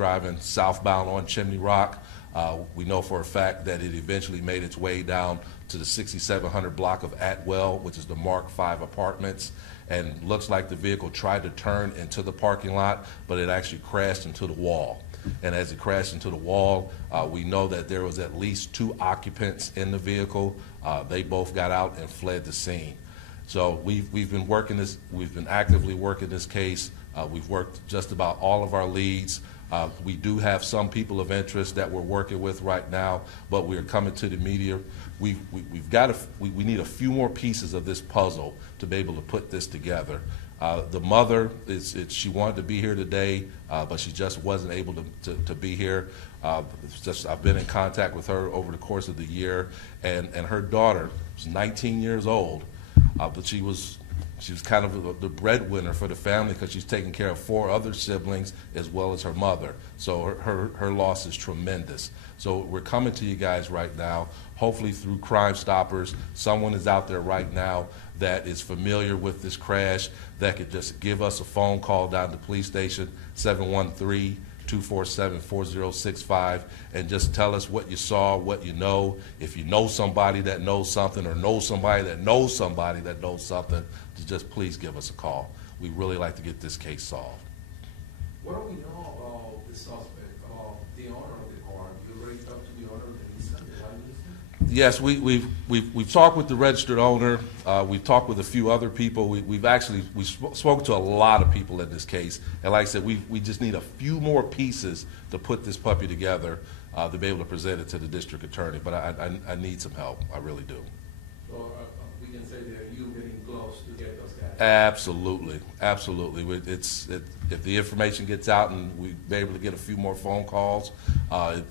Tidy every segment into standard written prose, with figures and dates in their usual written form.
driving southbound on Chimney Rock. We know for a fact that it eventually made its way down to the 6700 block of Atwell, which is the Mark 5 apartments, and looks like the vehicle tried to turn into the parking lot, but it actually crashed into the wall. And as it crashed into the wall, we know that there was at least 2 occupants in the vehicle. They both got out and fled the scene. So we've been working this. We've been actively working this case. We've worked just about all of our leads. We do have some people of interest that we're working with right now, but we're coming to the media. We need a few more pieces of this puzzle to be able to put this together. The mother, she wanted to be here today, but she just wasn't able to be here. I've been in contact with her over the course of the year, and her daughter was 19 years old, but she was kind of the breadwinner for the family because she's taking care of 4 other siblings as well as her mother. So her loss is tremendous. So we're coming to you guys right now, hopefully through Crime Stoppers. Someone is out there right now that is familiar with this crash that could just give us a phone call down to the police station, 713-247-4065, and just tell us what you saw, what you know. If you know somebody that knows something or know somebody that knows somebody that knows something, to just please give us a call. We'd really like to get this case solved. What do we know about the suspect, the owner of the car? You already talked to the owner of the Nissan, the white Nissan? Yes, we've talked with the registered owner. We've talked with a few other people. We've spoken to a lot of people in this case. And like I said, we just need a few more pieces to put this puppy together to be able to present it to the district attorney. But I need some help. I really do. So we can say that you're getting close to get those guys? Absolutely, absolutely. If the information gets out and we're able to get a few more phone calls,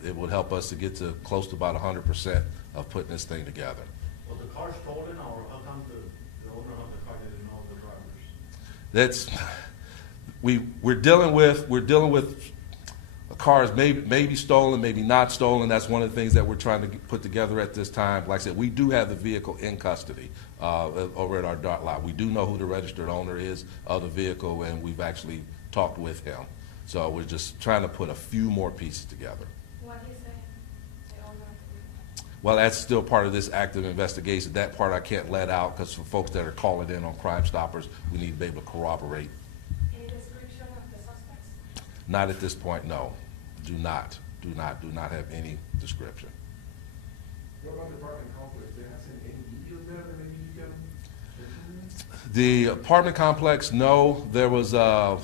it would help us to get to close to about 100% of putting this thing together. Was the car stolen, or how come the owner of the car didn't know the drivers? We're dealing with cars maybe stolen, maybe not stolen. That's one of the things that we're trying to put together at this time. Like I said, we do have the vehicle in custody over at our dot lot. We do know who the registered owner is of the vehicle, and we've actually talked with him. So we're just trying to put a few more pieces together. What do you say? The owner of the vehicle? Well, that's still part of this active investigation. That part I can't let out because for folks that are calling in on Crime Stoppers, we need to be able to corroborate. Any description of the suspects? Not at this point, no. Do not have any description. What about the apartment complex? They have seen any videos there that maybe you can? The apartment complex, no. There was a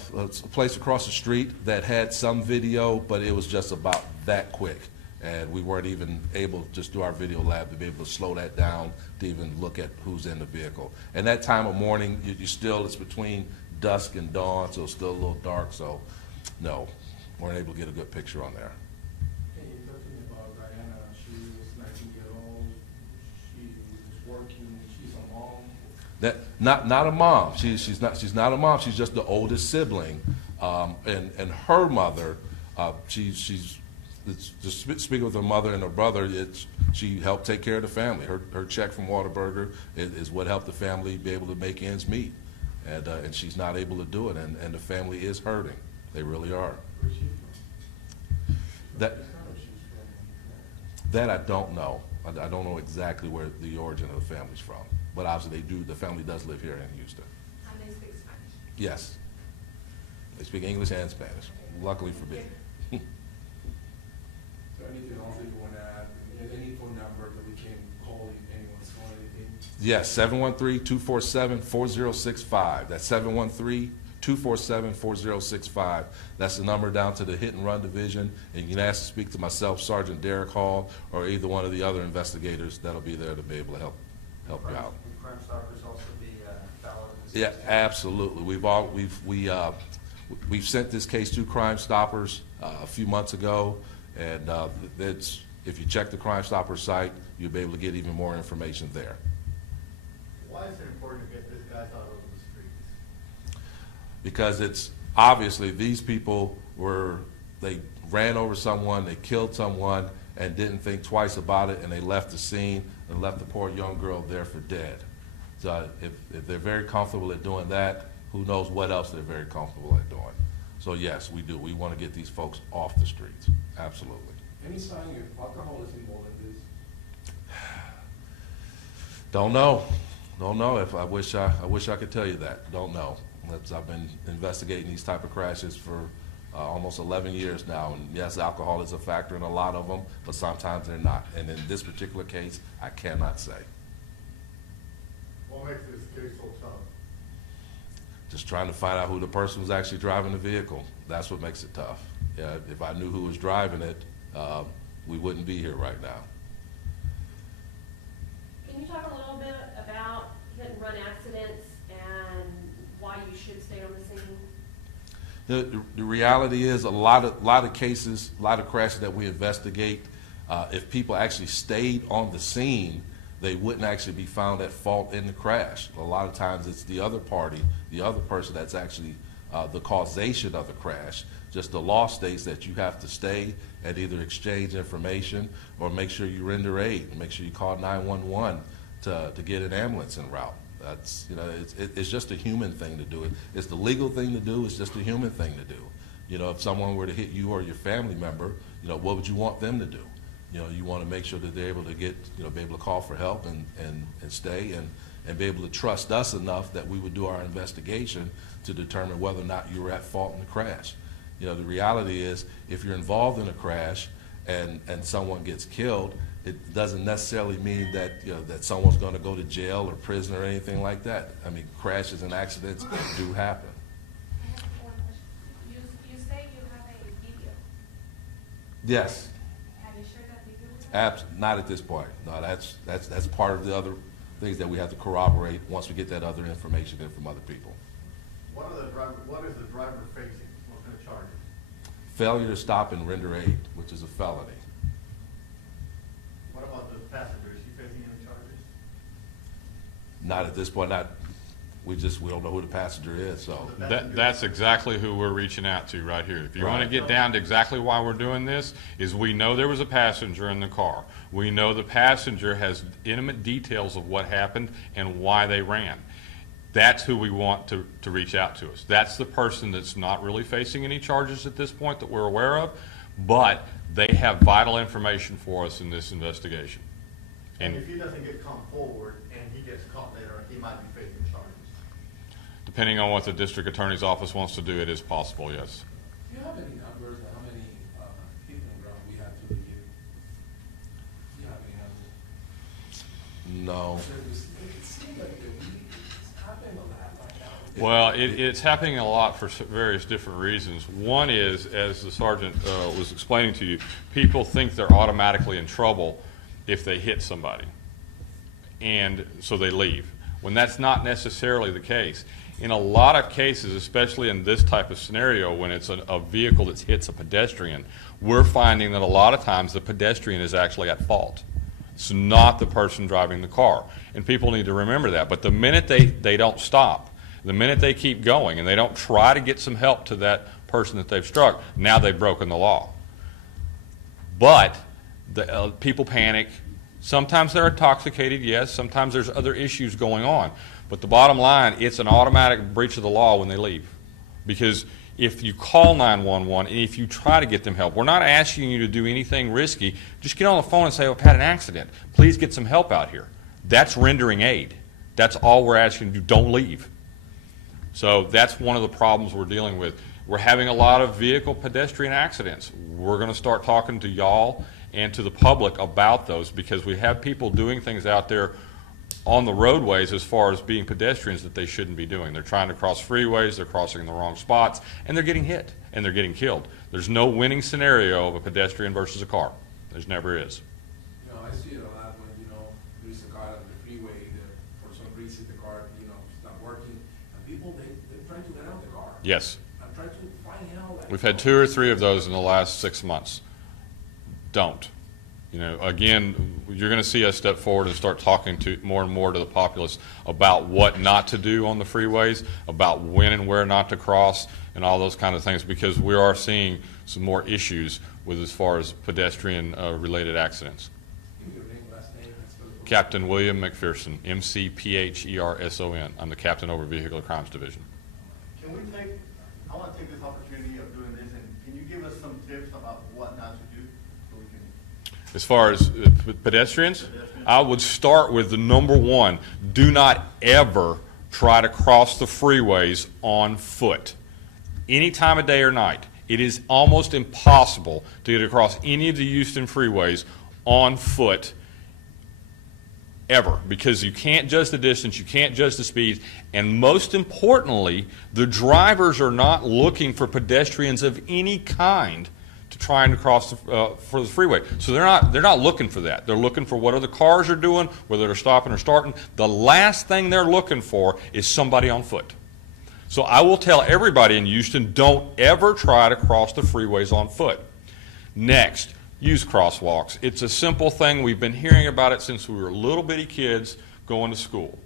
place across the street that had some video, but it was just about that quick. And we weren't even able to just do our video lab to be able to slow that down to even look at who's in the vehicle. And that time of morning, it's between dusk and dawn, so it's still a little dark, so no, weren't able to get a good picture on there. Can you talk to me about Diana? She was 19 years old. She was working. She's a mom. Not a mom. She's not a mom. She's just the oldest sibling, and her mother. Just speaking with her mother and her brother, she helped take care of the family. Her check from Whataburger is what helped the family be able to make ends meet, and she's not able to do it, and the family is hurting. They really are. Where's she from? That I don't know. I don't know exactly where the origin of the family's from, but obviously the family does live here in Houston. And they speak Spanish? Yes. They speak English and Spanish, luckily for me. So anything else that you want to add? Any phone number that we can call if anyone's calling anything? Yes, 713-247-4065. That's 713-247-4065. That's the number down to the Hit and Run Division, and you can ask to speak to myself, Sergeant Derek Hall, or either one of the other investigators that'll be there to be able to help you out. Would Crime Stoppers also be valid? Yeah, absolutely. We've sent this case to Crime Stoppers a few months ago, and if you check the Crime Stoppers site, you'll be able to get even more information there. Why is it important to get these guys out of the streets? Because it's obviously these people they ran over someone, they killed someone, and didn't think twice about it, and they left the scene and left the poor young girl there for dead. So if they're very comfortable at doing that, who knows what else they're very comfortable at doing. So yes, we do. We want to get these folks off the streets. Absolutely. Any sign if alcohol is involved in this? Don't know. Don't know. If I wish I could tell you that. Don't know. I've been investigating these type of crashes for almost 11 years now, and yes, alcohol is a factor in a lot of them, but sometimes they're not. And in this particular case, I cannot say. What makes this case so tough? Just trying to find out who the person was actually driving the vehicle. That's what makes it tough. Yeah, if I knew who was driving it, we wouldn't be here right now. Can you talk a little bit about hit and run accidents and why you should stay on the scene? The reality is a lot of cases, a lot of crashes that we investigate, if people actually stayed on the scene, they wouldn't actually be found at fault in the crash. A lot of times it's the other party, the other person that's actually the causation of the crash. Just the law states that you have to stay and either exchange information or make sure you render aid, make sure you call 911 to get an ambulance en route. That's, you know, it's just a human thing to do it. It's the legal thing to do. It's just a human thing to do. You know, if someone were to hit you or your family member, you know, what would you want them to do? You know, you want to make sure that they're able to get, you know, be able to call for help and stay and be able to trust us enough that we would do our investigation to determine whether or not you were at fault in the crash. You know, the reality is if you're involved in a crash and someone gets killed, it doesn't necessarily mean that, you know, that someone's going to go to jail or prison or anything like that. I mean, crashes and accidents do happen. I have one question. You say you have a video. Yes, Have you shared that video with us? not at this point. No, that's part of the other things that we have to corroborate once we get that other information in from other people. What is the driver facing? What kind of charges? Failure to stop and render aid, which is a felony. What about the passenger? Is he facing any charges? Not at this point. We don't know who the passenger is. So That's exactly who we're reaching out to right here. If you want to get down to exactly why we're doing this, is we know there was a passenger in the car. We know the passenger has intimate details of what happened and why they ran. That's who we want to reach out to us. That's the person that's not really facing any charges at this point that we're aware of, but they have vital information for us in this investigation. And if he doesn't come forward and he gets caught later, he might be facing charges. Depending on what the district attorney's office wants to do, it is possible, yes. Do you have any numbers on how many hit and run we have through the year? Do you have any numbers? no. It seems like it's happening a lot right now. Well, it's happening a lot for various different reasons. One is, as the sergeant was explaining to you, people think they're automatically in trouble if they hit somebody, and so they leave, when that's not necessarily the case. In a lot of cases, especially in this type of scenario, when it's a vehicle that hits a pedestrian, we're finding that a lot of times the pedestrian is actually at fault. It's not the person driving the car. And people need to remember that. But the minute they don't stop, the minute they keep going and they don't try to get some help to that person that they've struck, now they've broken the law. But people panic. Sometimes they're intoxicated, yes. Sometimes there's other issues going on. But the bottom line, it's an automatic breach of the law when they leave. Because if you call 911 and if you try to get them help, we're not asking you to do anything risky. Just get on the phone and say, I've had an accident. Please get some help out here. That's rendering aid. That's all we're asking you to do. Don't leave. So that's one of the problems we're dealing with. We're having a lot of vehicle pedestrian accidents. We're going to start talking to y'all and to the public about those, because we have people doing things out there on the roadways as far as being pedestrians that they shouldn't be doing. They're trying to cross freeways, they're crossing in the wrong spots, and they're getting hit, and they're getting killed. There's no winning scenario of a pedestrian versus a car. There never is. You know, I see it a lot when, you know, there's a car on the freeway that for some reason the car, you know, is not working, and people, they're trying to get out of the car. Yes. I'm trying to find out. Like, We've had 2 or 3 of those in the last 6 months. Don't. You know, again, you're going to see us step forward and start talking to more and more to the populace about what not to do on the freeways, about when and where not to cross, and all those kind of things, because we are seeing some more issues with as far as pedestrian-related accidents. Give me your name, last name, and spell it. Captain William McPherson, MCPHERSON. I'm the captain over Vehicular Crimes Division. I want to take this opportunity of about what not to do, so we can. As far as pedestrians, I would start with the number one. Do not ever try to cross the freeways on foot. Any time of day or night. It is almost impossible to get across any of the Houston freeways on foot ever, because you can't judge the distance, you can't judge the speed, and most importantly, the drivers are not looking for pedestrians of any kind to try and cross for the freeway. So they're not looking for that. They're looking for what other cars are doing, whether they're stopping or starting. The last thing they're looking for is somebody on foot. So I will tell everybody in Houston, don't ever try to cross the freeways on foot. Next, use crosswalks. It's a simple thing. We've been hearing about it since we were little bitty kids going to school.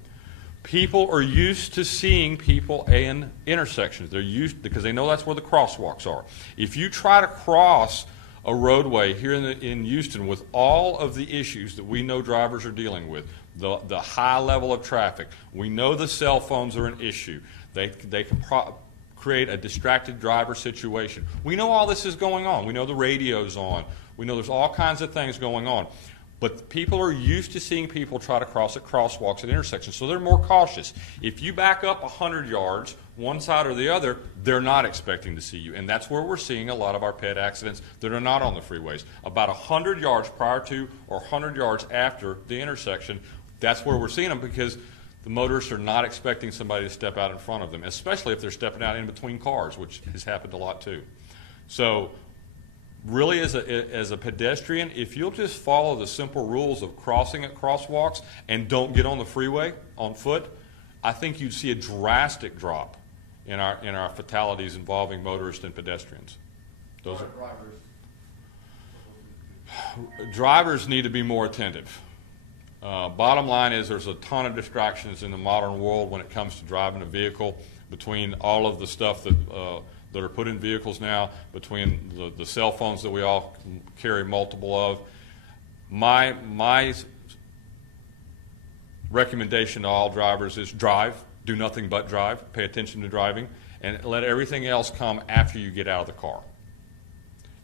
People are used to seeing people in intersections. They're used because they know that's where the crosswalks are. If you try to cross a roadway here in Houston with all of the issues that we know drivers are dealing with, the high level of traffic, we know the cell phones are an issue. They can create a distracted driver situation. We know all this is going on. We know the radio's on. We know there's all kinds of things going on. But people are used to seeing people try to cross at crosswalks at intersections, so they're more cautious. If you back up 100 yards, one side or the other, they're not expecting to see you. And that's where we're seeing a lot of our pet accidents that are not on the freeways. About 100 yards prior to or 100 yards after the intersection, that's where we're seeing them, because the motorists are not expecting somebody to step out in front of them, especially if they're stepping out in between cars, which has happened a lot too. So really, as a pedestrian, if you'll just follow the simple rules of crossing at crosswalks and don't get on the freeway on foot, I think you'd see a drastic drop in our fatalities involving motorists and pedestrians. Those are drivers. Drivers need to be more attentive. Bottom line is there's a ton of distractions in the modern world when it comes to driving a vehicle, between all of the stuff that are put in vehicles now, between the cell phones that we all carry multiple of. My recommendation to all drivers is drive, do nothing but drive, pay attention to driving, and let everything else come after you get out of the car.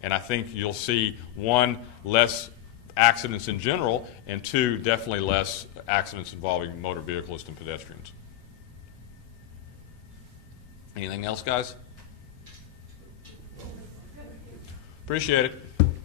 And I think you'll see, one, less accidents in general, and two, definitely less accidents involving motor vehiclists and pedestrians. Anything else, guys? Appreciate it.